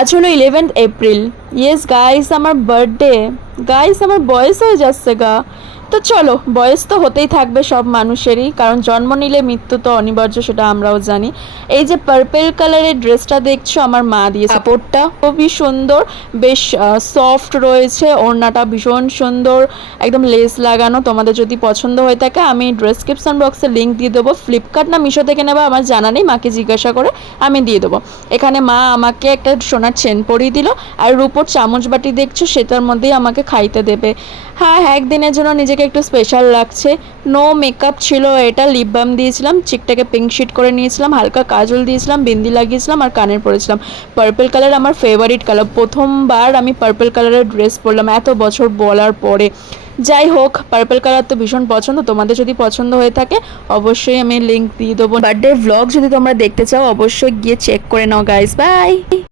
আজ হলো 11th April. Yes guys, আমার বার্থডে। গাইস, আমার বয়স হয়ে যাচ্ছে গা। তো চলো, বয়স তো হতেই থাকবে সব মানুষেরই, কারণ জন্ম নিলে মৃত্যু তো অনিবার্য, সেটা আমরাও জানি। এই যে পার্পেল কালারের ড্রেসটা দেখছো, আমার মা দিয়েছে। কাপড়টা খুবই সুন্দর, বেশ সফট রয়েছে, ওড়নাটা ভীষণ সুন্দর, একদম লেস লাগানো। তোমাদের যদি পছন্দ হয়ে থাকে আমি ডেসক্রিপশন বক্সে লিঙ্ক দিয়ে দেবো। ফ্লিপকার্ট না মিশো থেকে নেবা আমার জানা নেই, মাকে জিজ্ঞাসা করে আমি দিয়ে দেবো। এখানে মা আমাকে একটা সোনার চেন পরিয়ে দিল, আর রূপোর চামচ বাটি দেখছো সেটার মধ্যেই আমাকে খাইতে দেবে। হ্যাঁ, একদিনের জন্য নিজেকে একটু স্পেশাল লাগছে। নো মেকআপ ছিল এটা, লিপ বাম দিয়েছিলাম, চিকটাকে পিঙ্ক শেড করে নিয়েছিলাম, হালকা কাজল দিয়েছিলাম, বিন্দি লাগিয়েছিলাম, আর কানের পরেছিলাম। পার্পল কালার আমার ফেভারিট কালার, প্রথমবার আমি পার্পল কালারের ড্রেস পরলাম এত বছর বলার পরে। যাই হোক, পার্পল কালার তো ভীষণ পছন্দ, তোমাদের যদি পছন্দ হয়ে থাকে অবশ্যই আমি লিঙ্ক দিয়ে দেবো। বার্থডে ভ্লগ যদি তোমরা দেখতে চাও অবশ্যই গিয়ে চেক করে নাও গাইস। বাই।